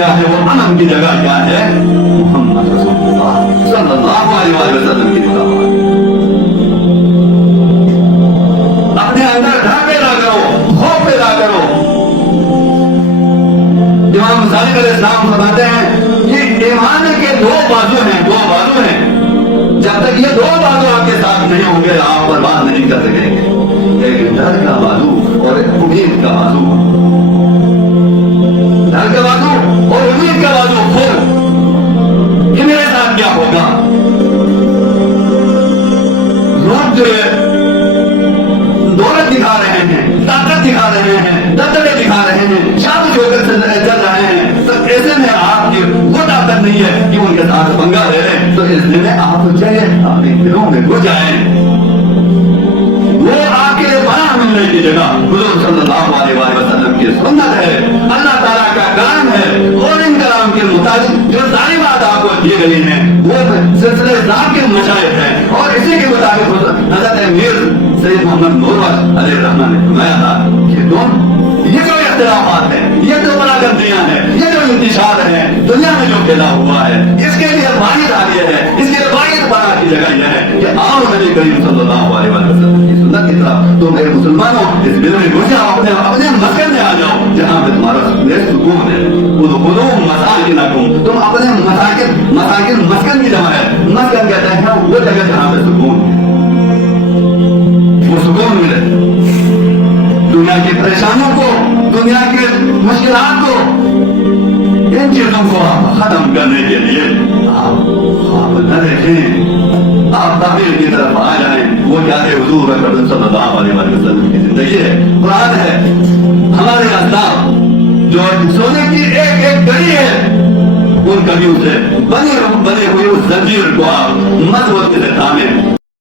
क्या है, वो अमन की जगह क्या है, मोहम्मद रसूलुल्लाह सल्लल्लाहु अलैहि वसल्लम की मुलाकात। अपने अंदर डर पैदा करो, खौफ पैदा करो। इमाम सादिक अलैहिस्सलाम फरमाते हैं कि ईमान के दो बाजू हैं, दो बाजू हैं। जब तक ये दो बाजू आपके साथ नहीं होंगे आप बर्बाद नहीं कर सकेंगे। एक डर का बाजू और एक उम्मीद का बाजू। डर का बाजू और उम्मीद का बाजू खोल कि मेरे साथ क्या होगा। लोग जो है दौलत दिखा रहे हैं, ताकत दिखा रहे हैं, दबदबे दिखा रहे हैं, शादी होकर चल रहे हैं, तो ऐसे में आपकी वो ताकत नहीं है कि उनके साथ पंगा ले लें। तो इसलिए में आप चाहिए अपने दिलों में घुस जाएं। वो आपके बना मिलने की जगह हुजूर सल्लल्लाहु अलैहि वसल्लम की सुन्नत है, अल्लाह ताला का कलाम है, और इन कलाम के मुताबिक जो सारी बात आपको दी गई है वो सिलसिले इस्लाम के मशाइख है। और इसी के मुताबिक हज़रत मीर सैयद मोहम्मद नूरवश अलैहिर्रहमान ने फरमाया था कि ये जो इख्तिलाफात है, ये जो बलागर्दियां हैं, ये जो इंतशार है दुनिया में जो फैला हुआ है, इसके लिए वाहिद आलिया है, इसके लिए वाहिद बना की जगह यह है कि आओ नबी करीम सल्लल्लाहु अलैहि वसल्लम की सुन्नत की तरफ। तो मेरे मुसलमानों इस दिल में घुस जाओ, अपने मस्कन में आ जाओ जहाँ पे तुम्हारा सुकून है। तुम अपने मसाकिन मस्कन की जगह है, मस्कन कहते हैं वो जगह जहाँ पे सुकून है, वो सुकून मिले। दुनिया की परेशानियों को, दुनिया की मुश्किलात को, इन चीजों को खत्म करने के लिए आप ख्वाब न देखें, आप ताबीर की तरफ आ जाएं। वो क्या है, हुजूर अकरम सल्लल्लाहु अलैहि वसल्लम की जिंदगी है, कुरान है, हमारे असलाफ जो सोने की एक एक कड़ी है, उन कड़ियों से बने हुए उस जंजीर को आप मजबूती से थामे।